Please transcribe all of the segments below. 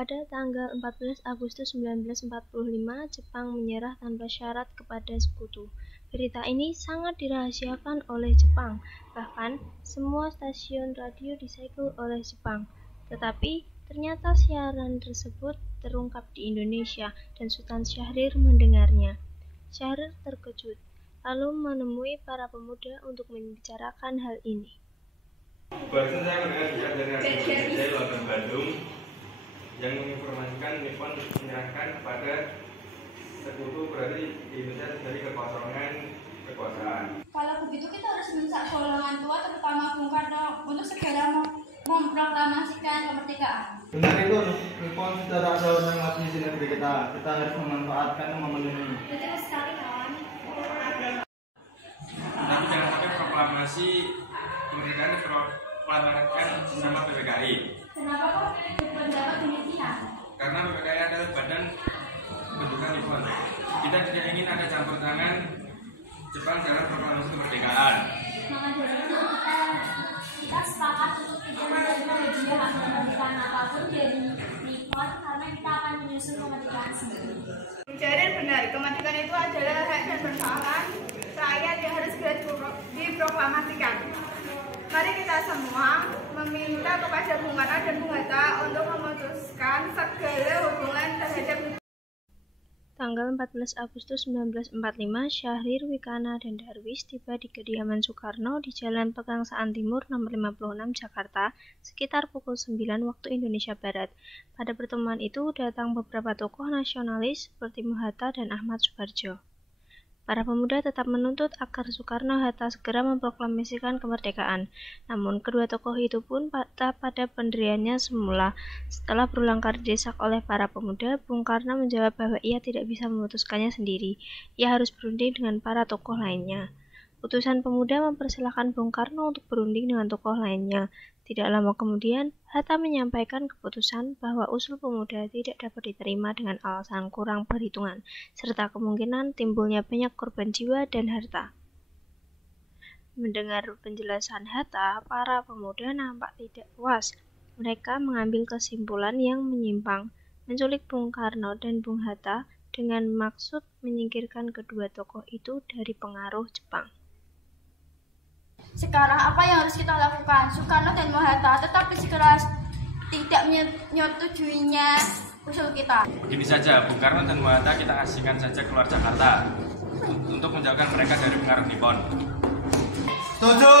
Pada tanggal 14 Agustus 1945, Jepang menyerah tanpa syarat kepada Sekutu. Berita ini sangat dirahasiakan oleh Jepang, bahkan semua stasiun radio disegel oleh Jepang. Tetapi ternyata siaran tersebut terungkap di Indonesia dan Sultan Syahrir mendengarnya. Syahrir terkejut, lalu menemui para pemuda untuk membicarakan hal ini. Barusan saya mendengar dari Radio Logan Bandung yang menginformasikan Nippon menyerahkan kepada Sekutu, berarti di Indonesia terjadi kekosongan kekuasaan. Kalau begitu kita harus mendesak golongan tua, terutama Bung Karno, untuk segera memproklamasikan kemerdekaan. Benar itu, Nippon sudah ada orang lagi di negeri kita. Kita harus memanfaatkan dan memenuhi. Betul sekali, kawan. Tapi jangan sampai proklamasi kemerdekaan diproklamasikan sama PPKI. Kenapa kok berpendapat demikian? Karena PPKI adalah badan bentukan Nippon. Kita tidak ingin ada campur tangan Jepang dalam proklamasi kemerdekaan. Maka dari itu kita sepakat untuk tidak menerima hadiah kemerdekaan apapun dari Nippon, karena kita akan menyusun kemerdekaan sendiri. Jadi benar, kemerdekaan itu adalah hak dan persoalan rakyat yang harus segera diproklamasikan. Mari kita semua meminta kepada Bung Karno dan Bung Hatta untuk memutuskan segala hubungan terhadap Tanggal 14 Agustus 1945, Syahrir, Wikana, dan Darwis tiba di kediaman Soekarno di Jalan Pegangsaan Timur nomor 56 Jakarta sekitar pukul 9 waktu Indonesia Barat. Pada pertemuan itu datang beberapa tokoh nasionalis seperti Hatta dan Ahmad Subarjo. Para pemuda tetap menuntut agar Soekarno-Hatta segera memproklamasikan kemerdekaan. Namun, kedua tokoh itu pun patah pada pendiriannya semula. Setelah berulang kali didesak oleh para pemuda, Bung Karno menjawab bahwa ia tidak bisa memutuskannya sendiri. Ia harus berunding dengan para tokoh lainnya. Utusan pemuda mempersilahkan Bung Karno untuk berunding dengan tokoh lainnya. Tidak lama kemudian, Hatta menyampaikan keputusan bahwa usul pemuda tidak dapat diterima dengan alasan kurang perhitungan, serta kemungkinan timbulnya banyak korban jiwa dan harta. Mendengar penjelasan Hatta, para pemuda nampak tidak puas. Mereka mengambil kesimpulan yang menyimpang, menculik Bung Karno dan Bung Hatta dengan maksud menyingkirkan kedua tokoh itu dari pengaruh Jepang. Sekarang apa yang harus kita lakukan? Soekarno dan Hatta tetap bersikeras tidak menyetujuinya usul kita. Begini saja, Bung Karno dan Hatta kita asingkan saja keluar Jakarta untuk menjauhkan mereka dari pengaruh Nippon. Setuju!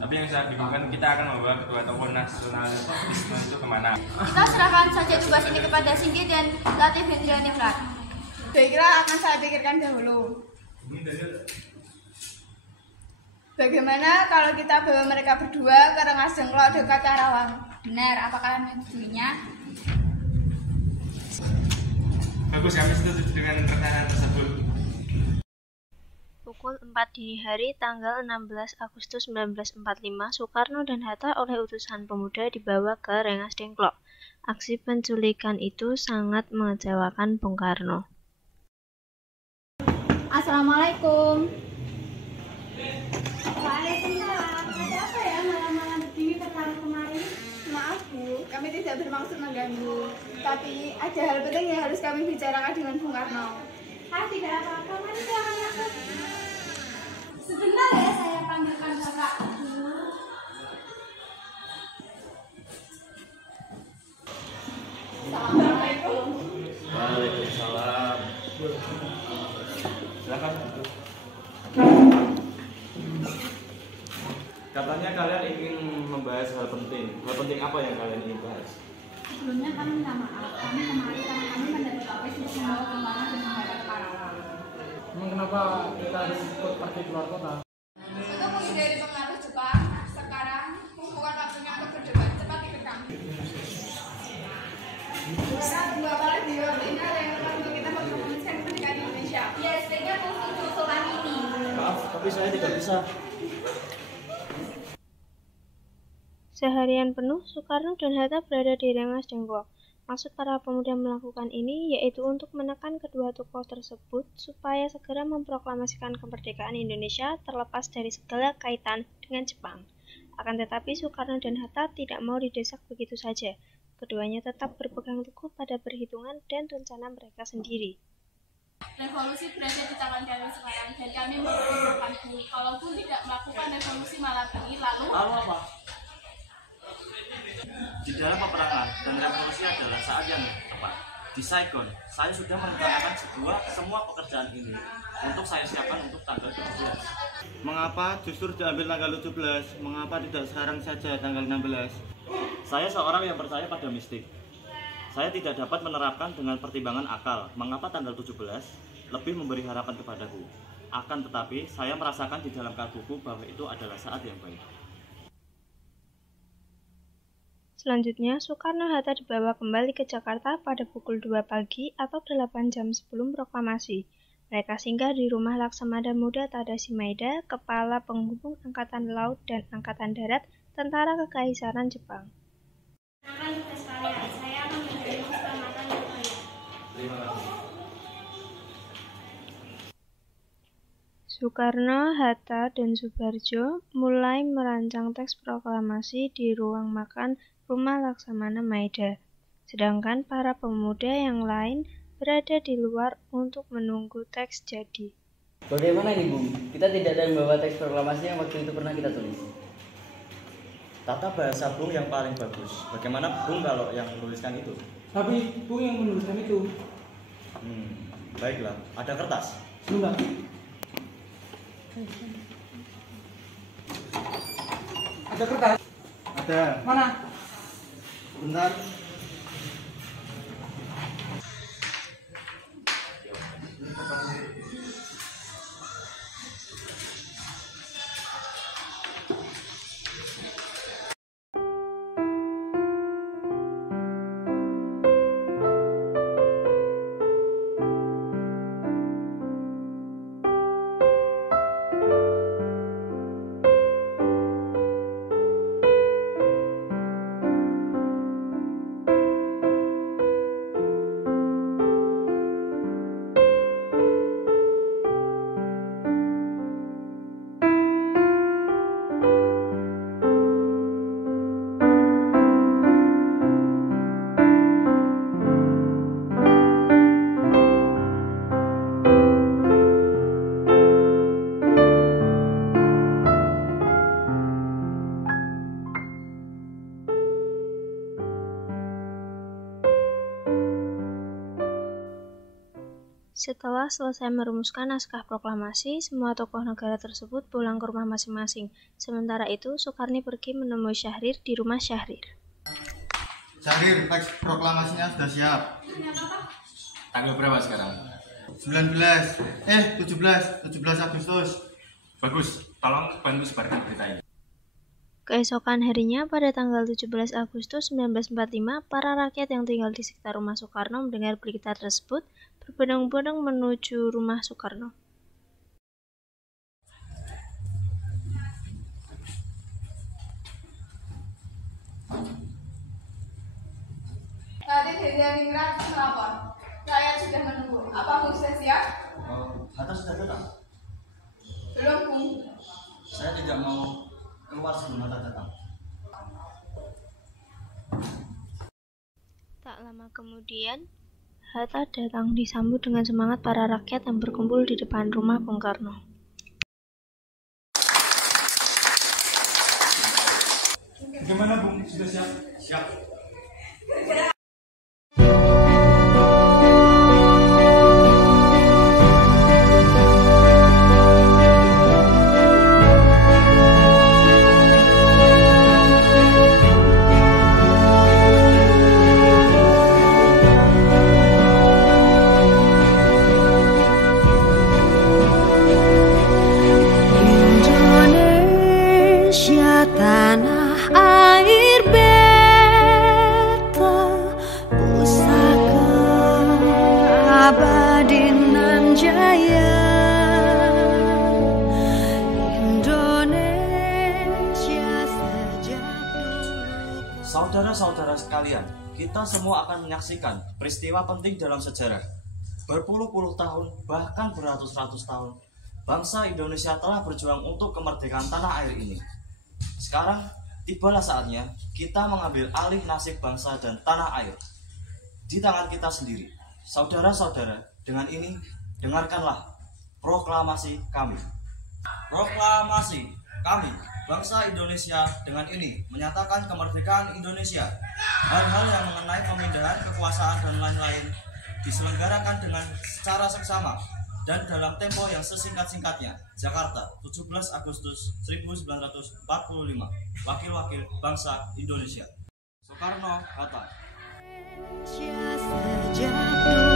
Tapi yang saya bingungkan, kita akan membawa kedua tokoh nasionalisme itu kemana? Kita serahkan saja tugas ini kepada Singgi dan Latif Hendrianingrat. saya kira akan saya pikirkan dahulu. Bagaimana kalau kita bawa mereka berdua ke Rengas Dengklok dekat Karawang? Benar, apakah menyetujuinya? Bagus, kami setuju dengan rencana tersebut. Pukul 4 dini hari tanggal 16 Agustus 1945, Soekarno dan Hatta oleh utusan pemuda dibawa ke Rengas Dengklok. Aksi penculikan itu sangat mengecewakan Bung Karno. Assalamualaikum. Waalaikumsalam. Ada apa ya malam-malam begini tertarik kemarin? Maaf Bu, kami tidak bermaksud mengganggu. Tapi ada hal penting yang harus kami bicarakan dengan Bung Karno. Tidak apa-apa, mari silakan masuk. Sebentar ya, saya panggilkan Bapak dulu. Assalamualaikum. Waalaikumsalam. Silakan. Katanya kalian ingin membahas hal penting. Hal penting apa yang kalian ingin bahas? Sebelumnya kami minta maaf, kami kemarin karena kami mendapat tugas untuk membawa Bung Karno dan menghadap ke Karawang. Emang kenapa kita harus ikut pergi keluar kota? Untuk menghindari pengaruh Jepang, sekarang bukan waktunya untuk berdebat. Cepat direkam. Sekarang dua kali ini ada yang untuk kita mempromosikan kemerdekaan Indonesia. Ya, sebaiknya mengusul usulan ini. Maaf, tapi saya tidak bisa. Seharian penuh, Soekarno dan Hatta berada di Rengas Dengklok. Maksud para pemuda melakukan ini yaitu untuk menekan kedua tokoh tersebut supaya segera memproklamasikan kemerdekaan Indonesia terlepas dari segala kaitan dengan Jepang. Akan tetapi Soekarno dan Hatta tidak mau didesak begitu saja. keduanya tetap berpegang teguh pada perhitungan dan rencana mereka sendiri. Revolusi berada di tangan kami sekarang dan kami memperlukan bumi. Kalaupun tidak melakukan revolusi malam ini, lalu apa? Di dalam peperangan dan revolusi adalah saat yang tepat. Di Saigon, saya sudah merencanakan semua pekerjaan ini untuk saya siapkan untuk tanggal 17. Mengapa justru diambil tanggal 17? Mengapa tidak sekarang saja tanggal 16? Saya seorang yang percaya pada mistik. Saya tidak dapat menerapkan dengan pertimbangan akal mengapa tanggal 17 lebih memberi harapan kepadaku. Akan tetapi, saya merasakan di dalam kalbuku bahwa itu adalah saat yang baik. Selanjutnya, Soekarno-Hatta dibawa kembali ke Jakarta pada pukul 2 pagi atau 8 jam sebelum proklamasi. Mereka singgah di rumah Laksamana Muda Tadashi Maeda, Kepala Penghubung Angkatan Laut dan Angkatan Darat Tentara Kekaisaran Jepang. akan tugas kalian. Saya akan menjadi keselamatan yang baik. Terima kasih. Soekarno, Hatta, dan Soebarjo mulai merancang teks proklamasi di ruang makan rumah Laksamana Maeda, sedangkan para pemuda yang lain berada di luar untuk menunggu teks jadi. Bagaimana nih Bung? Kita tidak ada yang membawa teks proklamasi yang waktu itu pernah kita tulis. Tata bahasa Bung yang paling bagus. Bagaimana Bung kalau yang menuliskan itu? Tapi Bung yang menuliskan itu. Baiklah, ada kertas? Sebentar. Ada kertas? Ada. Mana? Bentar. Setelah selesai merumuskan naskah proklamasi, semua tokoh negara tersebut pulang ke rumah masing-masing. Sementara itu, Soekarni pergi menemui Syahrir di rumah Syahrir. Syahrir, teks proklamasinya sudah siap. Tanggal berapa sekarang? 17 Agustus. Bagus, tolong bantu sebarkan berita ini. Keesokan harinya, pada tanggal 17 Agustus 1945, para rakyat yang tinggal di sekitar rumah Soekarno mendengar berita tersebut, berbondong-bondong menuju rumah Soekarno. Tadi Dendra melapor. Rakyat sudah menunggu. Apa Bung sudah siap? Hatta sudah datang. Belum Bung. Saya tidak mau keluar sebelum Hatta datang. Tak lama kemudian, Hatta datang disambut dengan semangat para rakyat yang berkumpul di depan rumah Bung Karno. Bagaimana Bung? Sudah siap? Siap. Tanah air beta, pusaka abadi nan jaya, Indonesia sejak dulu. Saudara-saudara sekalian, kita semua akan menyaksikan peristiwa penting dalam sejarah. Berpuluh-puluh tahun, bahkan beratus-ratus tahun, bangsa Indonesia telah berjuang untuk kemerdekaan tanah air ini. Sekarang, tibalah saatnya kita mengambil alih nasib bangsa dan tanah air di tangan kita sendiri. Saudara-saudara, dengan ini dengarkanlah proklamasi kami. Proklamasi kami, bangsa Indonesia, dengan ini menyatakan kemerdekaan Indonesia. Hal-hal yang mengenai pemindahan kekuasaan dan lain-lain diselenggarakan dengan secara seksama dan dalam tempo yang sesingkat-singkatnya. Jakarta, 17 Agustus 1945. Wakil-wakil bangsa Indonesia. Soekarno, Hatta. Indonesia sejak dulu.